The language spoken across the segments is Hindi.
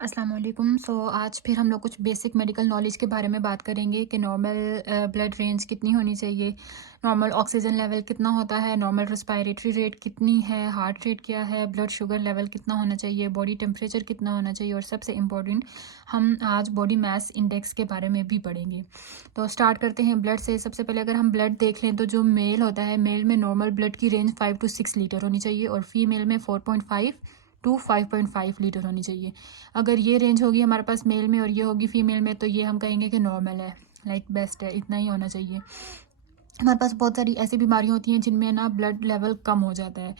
अस्सलाम वालेकुम। आज फिर हम लोग कुछ बेसिक मेडिकल नॉलेज के बारे में बात करेंगे कि नॉर्मल ब्लड रेंज कितनी होनी चाहिए, नॉर्मल ऑक्सीजन लेवल कितना होता है, नॉर्मल रेस्पिरेटरी रेट कितनी है, हार्ट रेट क्या है, ब्लड शुगर लेवल कितना होना चाहिए, बॉडी टेम्परेचर कितना होना चाहिए और सबसे इम्पोर्टेंट हम आज बॉडी मास इंडेक्स के बारे में भी पढ़ेंगे। तो स्टार्ट करते हैं ब्लड से। सबसे पहले अगर हम ब्लड देख लें तो जो मेल होता है, मेल में नॉर्मल ब्लड की रेंज 5 to 6 लीटर होनी चाहिए और फीमेल में 4.5 to 5.5 लीटर होनी चाहिए। अगर ये रेंज होगी हमारे पास मेल में और ये होगी फीमेल में तो ये हम कहेंगे कि नॉर्मल है, लाइक बेस्ट है, इतना ही होना चाहिए। हमारे पास बहुत सारी ऐसी बीमारियां होती हैं जिनमें ना ब्लड लेवल कम हो जाता है,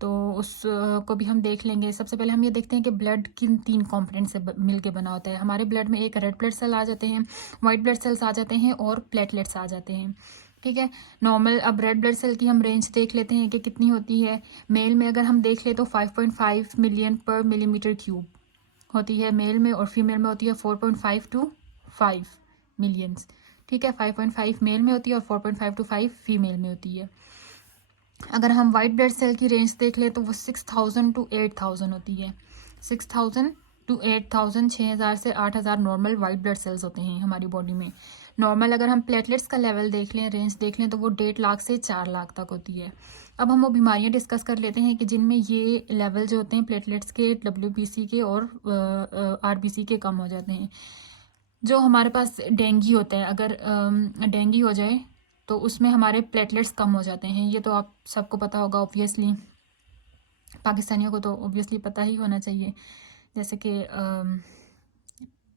तो उस को भी हम देख लेंगे। सबसे पहले हम ये देखते हैं कि ब्लड किन 3 कंपोनेंट से मिल के बना होता है। हमारे ब्लड में एक रेड ब्लड सेल आ जाते हैं, वाइट ब्लड सेल्स आ जाते हैं और प्लेटलेट्स आ जाते हैं। ठीक है, नॉर्मल। अब रेड ब्लड सेल की हम रेंज देख लेते हैं कि कितनी होती है। मेल में अगर हम देख ले तो 5.5 मिलियन पर मिलीमीटर क्यूब होती है मेल में और फीमेल में होती है 4.5 to 5 मिलियंस। ठीक है, 5.5 मेल में होती है और 4.5 to 5 फीमेल में होती है। अगर हम वाइट ब्लड सेल की रेंज देख ले तो वो 6,000 to 8,000 होती है। 6,000 to 8,000, 6,000 से 8,000 नॉर्मल वाइट ब्लड सेल्स होते हैं हमारी बॉडी में। नॉर्मल अगर हम प्लेटलेट्स का लेवल देख लें, रेंज देख लें तो वो 1.5 लाख से 4 लाख तक होती है। अब हम वो बीमारियां डिस्कस कर लेते हैं कि जिनमें ये लेवल जो होते हैं प्लेटलेट्स के, WBC के और RBC के कम हो जाते हैं। जो हमारे पास डेंगू होता है, अगर डेंगू हो जाए तो उसमें हमारे प्लेटलेट्स कम हो जाते हैं। ये तो आप सबको पता होगा ऑब्वियसली, पाकिस्तानियों को तो ऑब्वियसली पता ही होना चाहिए। जैसे कि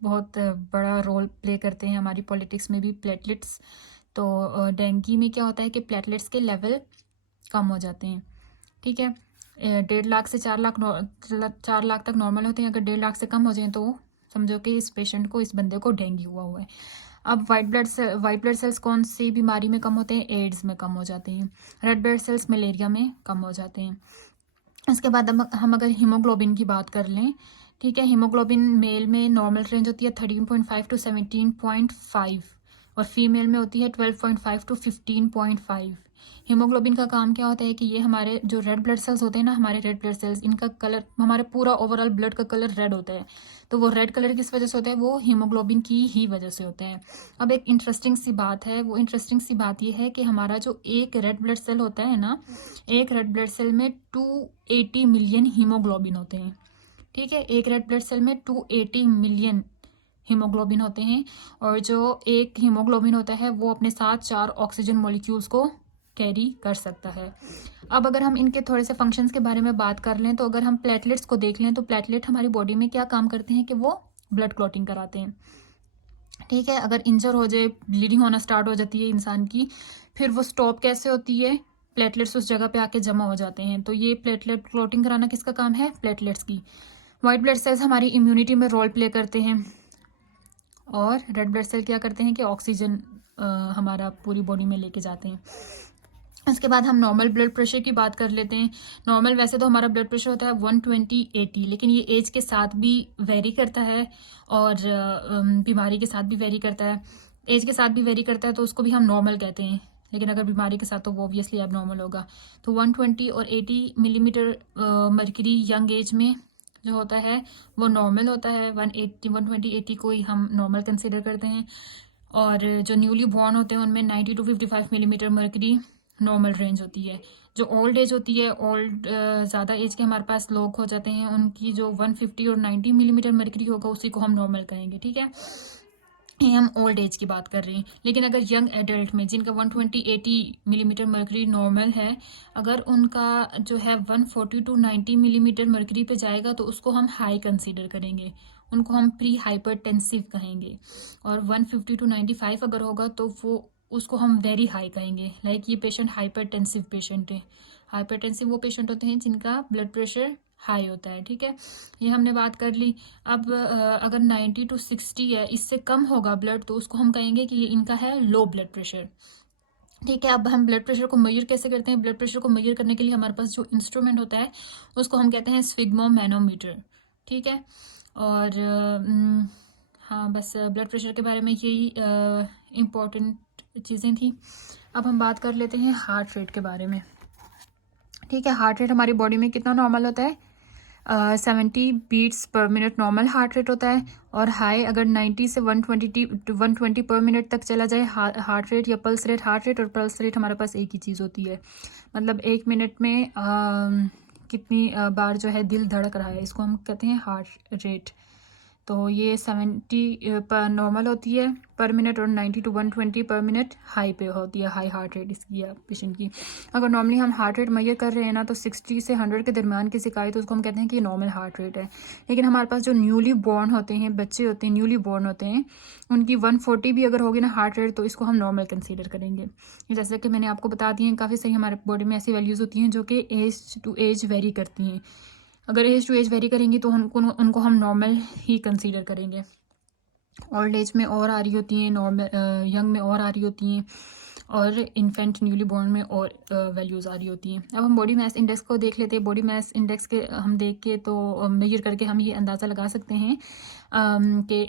बहुत बड़ा रोल प्ले करते हैं हमारी पॉलिटिक्स में भी प्लेटलेट्स। तो डेंगू में क्या होता है कि प्लेटलेट्स के लेवल कम हो जाते हैं। ठीक है, 1.5 लाख से 4 लाख 4 लाख तक नॉर्मल होते हैं। अगर 1.5 लाख से कम हो जाए तो समझो कि इस पेशेंट को, इस बंदे को डेंगू हुआ है। अब वाइट ब्लड सेल्स कौन सी बीमारी में कम होते हैं? एड्स में कम हो जाते हैं। रेड ब्लड सेल्स मलेरिया में कम हो जाते हैं। इसके बाद हम अगर हीमोग्लोबिन की बात कर लें, ठीक है, हीमोग्लोबिन मेल में नॉर्मल रेंज होती है 13.5 to 17.5 और फीमेल में होती है 12.5 to 15.5। हीमोग्लोबिन का काम क्या होता है कि ये हमारे जो रेड ब्लड सेल्स होते हैं ना, हमारे रेड ब्लड सेल्स, इनका कलर, हमारे पूरा ओवरऑल ब्लड का कलर रेड होता है। तो वो रेड कलर किस वजह से होता है? वो हीमोग्लोबिन की ही वजह से होता है। अब एक इंटरेस्टिंग सी बात है, वो इंटरेस्टिंग सी बात ये है कि हमारा जो एक रेड ब्लड सेल होता है ना, एक रेड ब्लड सेल में 280 मिलियन हीमोग्लोबिन होते हैं। ठीक है, एक रेड ब्लड सेल में 280 मिलियन हीमोग्लोबिन होते हैं और जो एक हीमोग्लोबिन होता है वो अपने साथ 4 ऑक्सीजन मॉलिक्यूल्स को कैरी कर सकता है। अब अगर हम इनके थोड़े से फंक्शंस के बारे में बात कर लें तो अगर हम प्लेटलेट्स को देख लें तो प्लेटलेट हमारी बॉडी में क्या काम करते हैं कि वो ब्लड क्लॉटिंग कराते हैं। ठीक है, अगर इंजर हो जाए, ब्लीडिंग होना स्टार्ट हो जाती है इंसान की, फिर वो स्टॉप कैसे होती है? प्लेटलेट्स उस जगह पे आके जमा हो जाते हैं। तो ये प्लेटलेट क्लॉटिंग कराना किसका काम है? प्लेटलेट्स की। वाइट ब्लड सेल्स हमारी इम्यूनिटी में रोल प्ले करते हैं और रेड ब्लड सेल क्या करते हैं कि ऑक्सीजन हमारा पूरी बॉडी में लेके जाते हैं। उसके बाद हम नॉर्मल ब्लड प्रेशर की बात कर लेते हैं। नॉर्मल वैसे तो हमारा ब्लड प्रेशर होता है 120/80, लेकिन ये एज के साथ भी वेरी करता है और बीमारी के साथ भी वेरी करता है। एज के साथ भी वेरी करता है तो उसको भी हम नॉर्मल कहते हैं, लेकिन अगर बीमारी के साथ तो वो ऑब्वियसली अब नॉर्मल होगा। तो 120 और 80 मिलीमीटर मर्करी यंग एज में जो होता है वो नॉर्मल होता है। 120-80 को ही हम नॉर्मल कंसिडर करते हैं। और जो न्यूली बॉर्न होते हैं उनमें 90 to 55 millimetre mercury normal range होती है। जो ओल्ड एज होती है, ओल्ड ज़्यादा एज के हमारे पास लोग हो जाते हैं, उनकी जो 150 और 90 मिलीमीटर मर्करी होगा उसी को हम नॉर्मल कहेंगे। ठीक है, ये हम ओल्ड एज की बात कर रहे हैं। लेकिन अगर यंग एडल्ट में जिनका 120-80 मिलीमीटर मर्करी नॉर्मल है, अगर उनका जो है 140 to 90 मिलीमीटर मर्करी पे जाएगा तो उसको हम हाई कंसीडर करेंगे, उनको हम प्री हाइपरटेंसिव कहेंगे। और 150 to 95 अगर होगा तो वो उसको हम वेरी हाई कहेंगे, लाइक ये पेशेंट हाइपरटेंसिव पेशेंट है। हाइपरटेंसिव वो पेशेंट होते हैं जिनका ब्लड प्रेशर हाई होता है। ठीक है, ये हमने बात कर ली। अब अगर 90 to 60 है, इससे कम होगा ब्लड, तो उसको हम कहेंगे कि ये इनका है लो ब्लड प्रेशर। ठीक है, अब हम ब्लड प्रेशर को मेजर कैसे करते हैं? ब्लड प्रेशर को मेजर करने के लिए हमारे पास जो इंस्ट्रूमेंट होता है उसको हम कहते हैं स्फिग्मोमैनोमीटर। ठीक है, और हाँ, बस ब्लड प्रेशर के बारे में यही इम्पोर्टेंट चीज़ें थी। अब हम बात कर लेते हैं हार्ट रेट के बारे में। ठीक है, हार्ट रेट हमारी बॉडी में कितना नॉर्मल होता है? 70 बीट्स पर मिनट नॉर्मल हार्ट रेट होता है, और हाई अगर 90 से 120 पर मिनट तक चला जाए हार्ट रेट या पल्स रेट। हार्ट रेट और पल्स रेट हमारे पास एक ही चीज़ होती है, मतलब 1 मिनट में कितनी बार जो है दिल धड़क रहा है, इसको हम कहते हैं हार्ट रेट। तो ये 70 पर नॉर्मल होती है पर मिनट, और 90 to 120 पर मिनट हाई पे होती है, हाई हार्ट रेट इसकी है पेशेंट की। अगर नॉर्मली हम हार्ट रेट मेजर कर रहे हैं ना, तो 60 से 100 के दरमियान की शिकायत, तो उसको हम कहते हैं कि नॉर्मल हार्ट रेट है। लेकिन हमारे पास जो न्यूली बॉर्न होते हैं, बच्चे होते हैं, न्यूली बॉर्न होते हैं, उनकी 140 भी अगर होगी ना हार्ट रेट, तो इसको हम नॉर्मल कंसीडर करेंगे। जैसे कि मैंने आपको बता दिए हैं, काफ़ी सही हमारे बॉडी में ऐसी वैल्यूज़ होती हैं जो कि एज टू एज वेरी करती हैं। अगर एज टू एज वेरी करेंगी तो उनको हम नॉर्मल ही कंसीडर करेंगे। ओल्ड एज में और आ रही होती हैं, नॉर्मल यंग में और आ रही होती हैं, और इन्फेंट न्यूली बॉर्न में और वैल्यूज़ आ रही होती हैं। अब हम बॉडी मास इंडेक्स को देख लेते हैं। बॉडी मास इंडेक्स के हम देख के तो मेजर करके हम ये अंदाज़ा लगा सकते हैं कि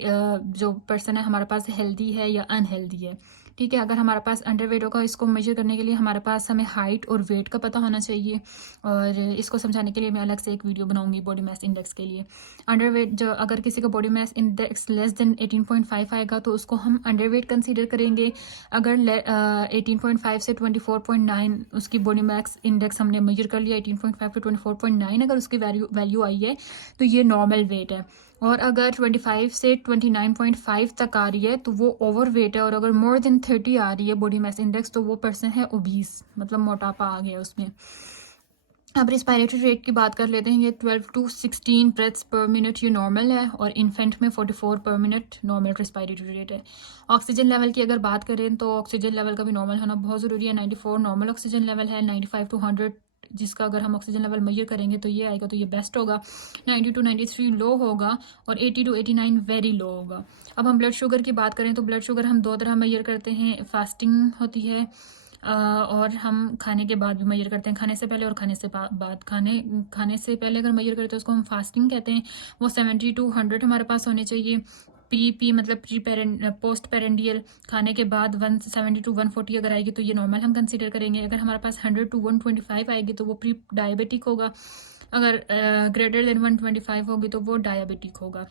जो पर्सन है हमारे पास हेल्दी है या अनहेल्दी है। ठीक है, अगर हमारे पास अंडर वेट होगा, इसको मेजर करने के लिए हमारे पास हमें हाइट और वेट का पता होना चाहिए, और इसको समझाने के लिए मैं अलग से एक वीडियो बनाऊंगी बॉडी मास इंडेक्स के लिए। अंडर वेट जो अगर किसी का body mass index less than 18.5 आएगा तो उसको हम अंडर वेट कंसीडर करेंगे। अगर 18.5 से 24.9 उसकी बॉडी मास इंडेक्स हमने मेजर कर लिया, 18.5 to 24.9 अगर उसकी वैल्यू आई है तो ये नॉर्मल वेट है। और अगर 25 से 29.5 तक आ रही है तो वो ओवर वेट है, और अगर मोर देन 30 आ रही है बॉडी मास इंडेक्स तो वो पर्सन है ओबीस, मतलब मोटापा आ गया उसमें। अब रिस्पायरेटरी रेट की बात कर लेते हैं। ये 12 to 16 ब्रेथ्स पर मिनट ये नॉर्मल है, और इन्फेंट में 44 पर मिनट नॉर्मल रिस्पायरेटरी रेट है। ऑक्सीजन लेवल की अगर बात करें तो ऑक्सीजन लेवल का भी नॉर्मल होना बहुत ज़रूरी है। 94 नॉर्मल ऑक्सीजन लेवल है, 95 to 100 जिसका अगर हम ऑक्सीजन लेवल मेजर करेंगे तो ये आएगा, तो ये बेस्ट होगा। 90 to 93 लो होगा, और 80 to 89 वेरी लो होगा। अब हम ब्लड शुगर की बात करें तो ब्लड शुगर हम दो तरह मेजर करते हैं, फास्टिंग होती है और हम खाने के बाद भी मेजर करते हैं, खाने से पहले और खाने से बाद। खाने से पहले अगर मेजर करें तो उसको हम फास्टिंग कहते हैं। वो 70 to 100 हमारे पास होने चाहिए। पी मतलब पोस्ट पेरेंडियल खाने के बाद 170 to 140 अगर आएगी तो ये नॉर्मल हम कंसीडर करेंगे। अगर हमारे पास 100 to 125 आएगी तो वो प्री डायबिटिक होगा। अगर ग्रेटर देन 125 होगी तो वो डायबिटिक होगा।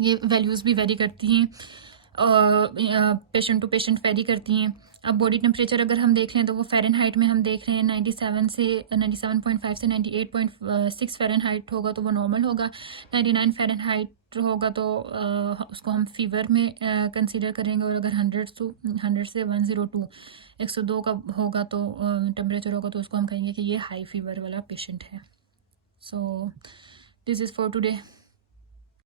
ये वैल्यूज़ भी वेरी करती हैं, पेशेंट टू पेशेंट वेरी करती हैं। अब बॉडी टेम्परेचर अगर हम देख लें तो वो फ़ारेनहाइट में हम देख रहे हैं 97.5 से 98.6 फ़ारेनहाइट होगा तो वो नॉर्मल होगा। 99 फ़ारेनहाइट होगा तो उसको हम फीवर में कंसीडर करेंगे, और अगर 100 से 102 102 का होगा तो टेम्परेचर होगा तो उसको हम कहेंगे कि ये हाई फीवर वाला पेशेंट है। So this is for today.